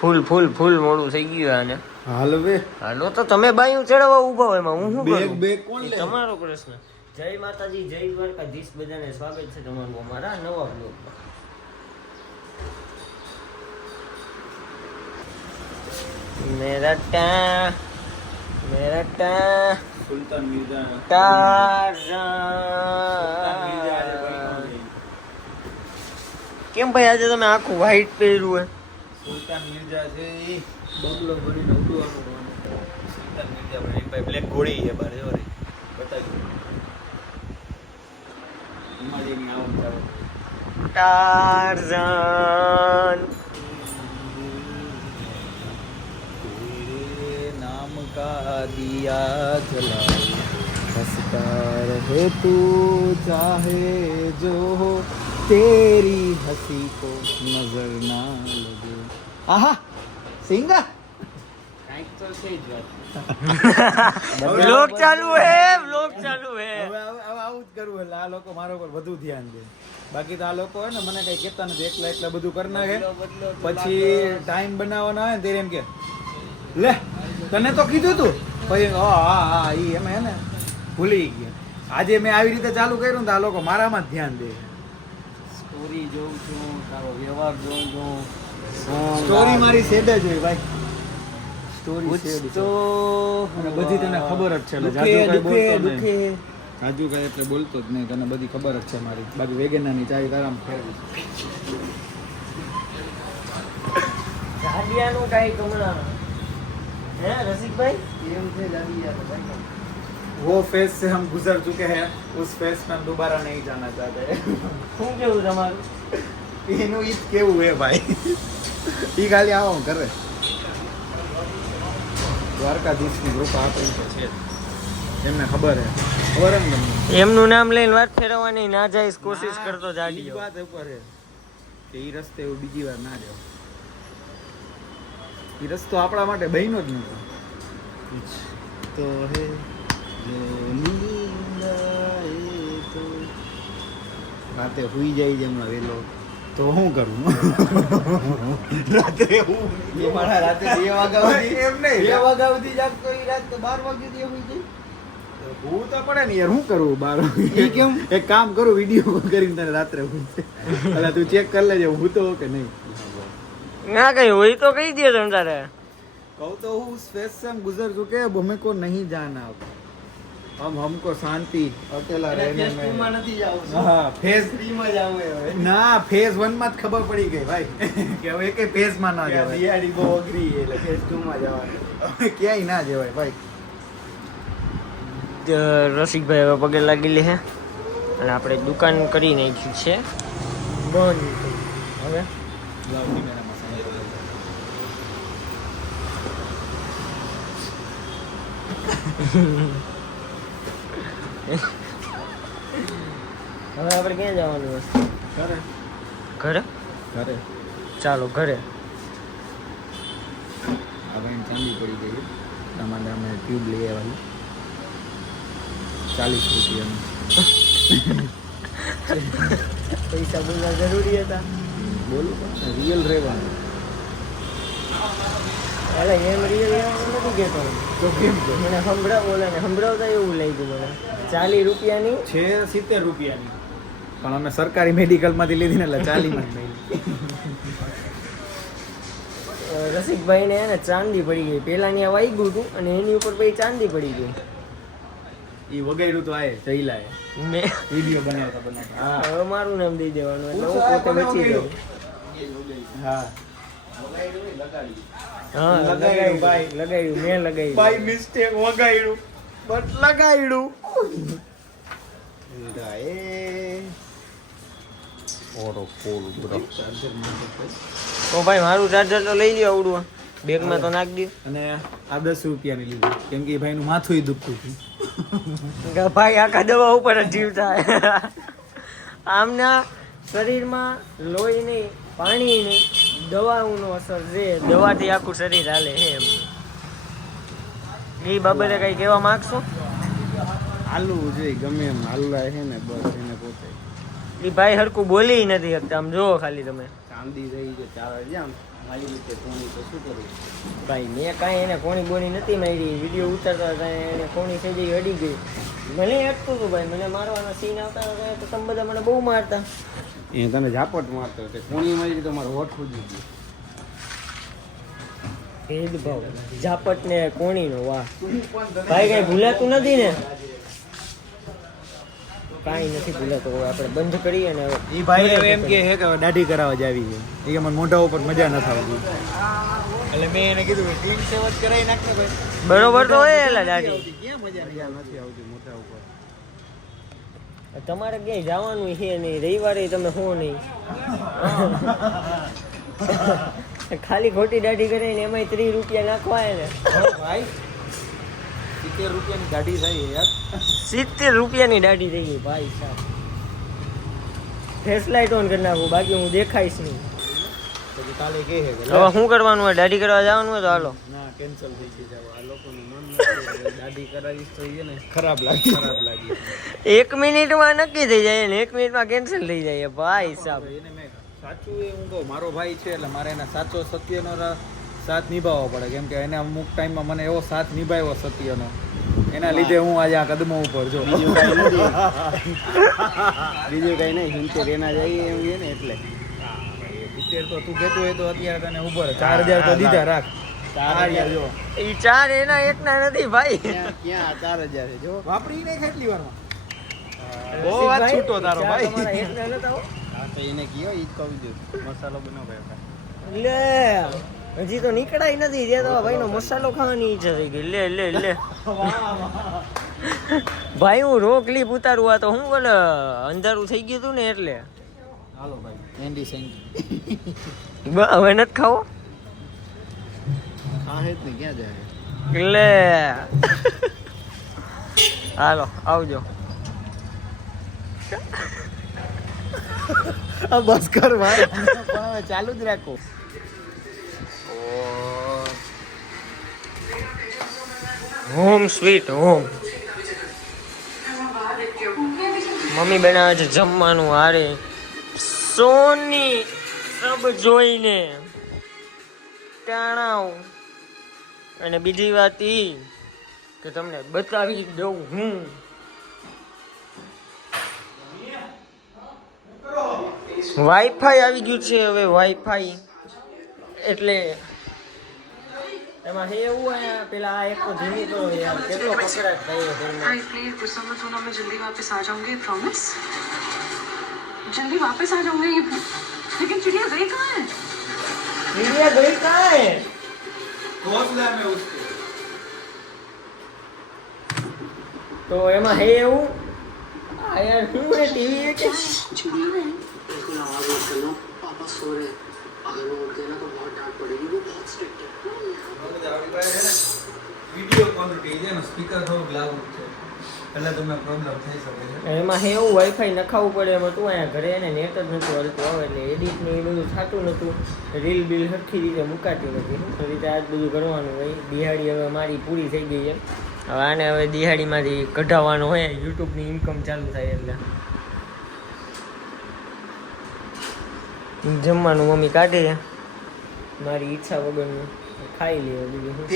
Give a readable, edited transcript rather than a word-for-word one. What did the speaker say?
ફૂલ મોડું થઈ ગયું આને. હાલ હવે હાલો તો તમે બાયું ચડાવવા ઊભા હોય એમાં હું શું બેગ કરું? બેગ કોણ એ લે? તમારો પ્રશ્ન. જય માતાજી, જય દ્વારકાધીશ, બધાને સ્વાગત છે તમારું અમારા નવા બ્લોગમાં. મેરા સુલતાન મિર્ઝા ટાર્ઝન. કેમ ભાઈ આજે તમે આખું વ્હાઈટ પહેર્યું હે? સુલતાન મિર્ઝા છે ઈ બગલો ભરીને ઉડવાનું સુલતાન મિર્ઝા ભાઈ ભાઈ બ્લેક ઘોડી છે બારે ઓરે બતાવી એમાં જેની આવક ચાલે ટાર્ઝન. तेरे नाम का दिया जलाए हंसता रहे तू चाहे जो हो तेरी हंसी को नजर ना लगे. आहा सिंगा કાંઈક તો છે જ વાત. બ્લોગ ચાલુ હે. હવે આવું જ કરવું એટલે આ લોકો મારા ઉપર વધુ ધ્યાન દે. બાકી તો આ લોકો હે ને મને કઈ કહેતા નથી, એકલા બધું કરી નાખે. પછી ટાઈમ બનાવવાનો આવે ને ત્યારે એમ કે લે તને તો કીધું તું, પછી હા ઈ એમ હે ને ભૂલી ગયા. આજે મેં આવી રીતે ચાલુ કર્યું ને તો આ લોકો મારામાં જ ધ્યાન દે. સ્ટોરી જોઉં છું, તારો વ્યવહાર જોઉં છું. સ્ટોરી મારી સેડ જ હોય ભાઈ. સ્ટોરી કુછ સેડ તો અને બધી તને ખબર જ છે એટલે જાજુ કઈ બોલતો નહીં. રાજુ કઈ એટલે બોલતો જ નહીં, તને બધી ખબર જ છે મારી. બાકી વેગેનાની ચાય તારામાં ફેરવી. જાડિયાનું કાંઈ હમણાં હે રસિકભાઈ? એમ છે જાડિયા ભાઈ. वो फेज से हम गुजर चुके हैं, उस फेज में हम दोबारा नहीं जाना चाहते. શું કેવું તમારું? એનું ઈ જ કેવું હે ભાઈ. ઈ ખાલી આવો કરે દ્વારકાધીશની કૃપા આપણી તો છે જ. એમને ખબર હે ને તમને? એમનું નામ લઈને વાત ફેરવવાની ના જાય કોશિશ કરતો ઈ જાડિયો. વાત ઉપર હે કે ઈ રસ્તે એવું બીજી વાર ના જાવ. ઈ રસ્તો આપણા માટે બન્યો જ નતો. તો હે જો નીંદાએ તો રાતે હુઈ જાય છે હમણાં વેલો તો શું કરું? રાત્રે હું મારા રાતે 2 વાગ્યા સુધી એમ નહીં 2 વાગ્યા સુધી જાગતો ઈ રાત તો 12 વાગે સુધી હુઈ જાય. હું તો પડે ને યાર, શું કરું 12 વાગે? કેમ એક કામ કરું, વિડીયો કોલ કરીને તને રાત્રે હું એટલે તું ચેક કરી લેજે હું તો કે નહીં. ના કઈ હોય તો કહી દે તમે તારે. कहूँ तो हूँ उस फेज से हम गुजर चुके हैं, अब हमें को नहीं जाना. अब हमको शांति अकेला रहने में નથી જાવું. हाँ फेज 3 માં જાવું હવે. ના ફેઝ 1 માં જ ખબર પડી ગઈ ભાઈ કે હવે એકે ફેઝ માં ના જવાય. દિયાળી બહુ અઘરી છે એટલે ફેઝ 2 માં જવાનું. હવે ક્યાંય ના જવાય ભાઈ. રસિકભાઈ હવે પગે લાગી લે હે અને આપણે દુકાન કરી નાખ્યું છે બંધ. હવે હવે આપણે ક્યાં જવાનું હશે? ઘરે ઘરે. ઘરે ચાલો ઘરે. આ ભાઈ ચાંદી પડી ગઈ તમારે અમે ટ્યુબ લઈ આવવાની 40 રૂપિયાની. પૈસા બોલવા જરૂરી હતા. બોલું પણ રિયલ રહેવાનું. એટલે એમ રિયલ નથી કહેતો. તો કેમ છે? મને સંભળાવતા એવું લઈ ગયું મને. 40 રૂપિયાની છે 70 રૂપિયાની, પણ અમે સરકારી મેડિકલમાંથી લીધી ને એટલે 40 માં જ મળી. રસિકભાઈને એને ચાંદી પડી ગઈ. પેલાની આ વાગ્યું હતું અને એની ઉપર પછી ચાંદી પડી ગઈ. ઈ વગાડ્યું તો આએ જઈલાએ મેં વિડિયો બનાવતા હા હવે મારું નામ દઈ દેવાનું એટલે હું પોતે બચી જાઉં. હા હા લગાડ્યું ભાઈ. લગાડ્યું મેં લગાડ્યું. બાય મિસ્ટેક વગાડ્યું બટ લગાડ્યું. ઓરો ફૂલ બ્રો. તો ભાઈ મારું ચાર્જર તો લઈ લ્યો આવડું. બેગમાં તો નાખ દો. અને આ 10 રૂપિયાની લીધી કેમ કે ભાઈ નું માથું દુખતું હતું. ભાઈ આખા દવા ઉપર જ જીવ થાય. આમના શરીરમાં લોહી નહીં, પાણી નહીં, દવાઓનો અસર છે. દવાથી આખું શરીર હાલે છે એમ. એ બાબતે કઈ કહેવા માંગશો? હાલવું જોઈએ ગમે એમ હાલવા છે ને બસ એને પોતે. એ ભાઈ હરકું બોલી નથી શકતા. આમ જોવો ખાલી તમે. કાંદી રહી છે 4000 મારી રીતે કોણી તો શું કરું? ભાઈ મેં કાંઈ એને કોણી બોની નથી મારી, વિડીયો ઉતારતા હતા એને કોણી થઈ જઈ અડી ગઈ. મને અટતું હતું ભાઈ, મને મારવાના સીન આવતા હતા તો તમે બધા મને બહુ મારતા. એ તને ઝાપટ મારતો તે કોણી મારી તો મારો હોઠ ફૂટી ગયો. ભેદભાવ ઝાપટ ને કોણીનો, વાહ ભાઈ કઈ ભૂલાતું નથી ને? કાંઈ નથી ભૂલાતું. હવે આપણે બંધ કરીએ ને હવે. એ ભાઈ હવે એમ કે હે કે હવે દાઢી કરાવવા જાવી છે. એ કે મને મોઢા ઉપર મજા નથી આવતી. એટલે મેં એને કીધું કે ક્લીન શેવ જ કરાવી નાખ ને ભાઈ. બરોબર તો હોય એલા દાઢી. ક્યાં મજા નથી આવતી મોઢા ઉપર. તમારે ક્યાંય જવાનું છે નહીં, રવિવારે તમે શું નહીં. ખાલી ખોટી દાઢી કરીને એમાંય 30 રૂપિયા નાખવાય ને ભાઈ 70 રૂપિયાની દાઢી થાય યાર. 70 રૂપિયાની દાઢી થઈ ગઈ ભાઈ સાહેબ. ફેસ લાઇટ ઓન કરી નાખું, બાકી હું દેખાઈશ નહીં. પછી કાલે કહે છે હવે શું કરવાનું હોય? દાઢી કરવા જવાનું હોય તો હાલો. ના કેન્સલ થઈ ગઈ છે. આ લોકોનું મન નથી દાઢી કરાવીશ તો એ ને ખરાબ લાગી 1 મિનિટમાં નક્કી થઈ જાય ને 1 મિનિટમાં કેન્સલ થઈ જાય ભાઈ સાહેબ. એને મેં સાચું એ હું કહું, મારો ભાઈ છે એટલે મારે એને સાચો સત્યનો સાથ નિભાવવો પડે. કેમ કે એને અમુક ટાઈમમાં મને એવો સાથ નિભાવ્યો સત્યનો, એના લીધે હું આજે આ કદમો ઉપર જો. બીજું કઈ નહીં હિંચેર એના જઈએ એમ છે ને એટલે 70 તો તું કહેતો હોય તો અત્યારે તને ઉપર 4000 તો દીધા રાખ. 4000 જો ઈ 4 એના એકના નથી ભાઈ. ક્યાં 4000 છે જો વાપરી નહીં કેટલી વારમાં. બહુ વાત છૂટો તારો ભાઈ. તમારા એકના નતા હો. હા તો એને કયો ઈ જ કહું છું મસાલો બનાવે લે હજી તો નીકળાય નથી. જે તો ભાઈનો મસાલો ખાવાની ઈચ્છા થઈ ગઈ. લે લે લે ભાઈ હું રો ક્લિપ ઉતારું આ તો હું બોલે અંધારું થઈ ગયું હતું ને એટલે. હાલો ભાઈ એન્ડી સેન્ડી હવે નથી ખાવો હા હે જ ને ક્યાં જાય લે હાલો આવજો. બસ કર ભાઈ. પણ ચાલુ જ રાખો. Home sweet home. મમ્મી બનાવે છે જમવાનું. હારે સોની સબ જોઈને ટાણાવ. અને બીજી વાત ઈ કે તમને બતાવી દઉં હું વાઈફાઈ આવી ગયું છે હવે. વાઈફાઈ એટલે એમાં એવું અહીંયા પેલા આ એક તો ધીમી કરો યાર, કેટલો કકડાટ થાય છે ઘરમાં. भाई प्लीज कुछ समझ होना, मैं जल्दी वापस आ जाऊंगी, प्रॉमिस जल्दी वापस आ जाऊंगी. लेकिन चिड़िया गई कहाँ है? चिड़िया गई कहाँ है? घोंसला में उसके. તો એમાં હે એવું આ યાર શું હે ટીવી કે चिड़िया है. बिल्कुल आवाज मत करना, पापा सो रहे हैं. अगर वो उठ गए ना तो बहुत डांट पड़ेगी, वो बहुत स्ट्रिक्ट है. વિડિયો ક્વોલિટી છે ને સ્પીકર થોડુંક લાગુ છે એટલે તમને પ્રોબ્લેમ થઈ શકે છે. એમાં હે એવું વાઈફાઈ નખાવવું પડે એમ હતું. અહીંયા ઘરે એને નેટ જ નહોતું હાલતું આવે એટલે એડિટ ને એ બધું થતું નહોતું. રીલ બિલ સરખી રીતે મુકાતી નથી. એ રીતે આ જ બધું કરવાનું હોય. દિહાડી હવે મારી પૂરી થઈ ગઈ છે. હવે આને હવે દિહાડીમાંથી કઢાવવાનું હોય, યુટ્યુબની ઇન્કમ ચાલુ થાય એટલે. જમવાનું મમ્મી કાઢે છે મારી ઈચ્છા વગરનું, ખાઈ લે બીજું શું.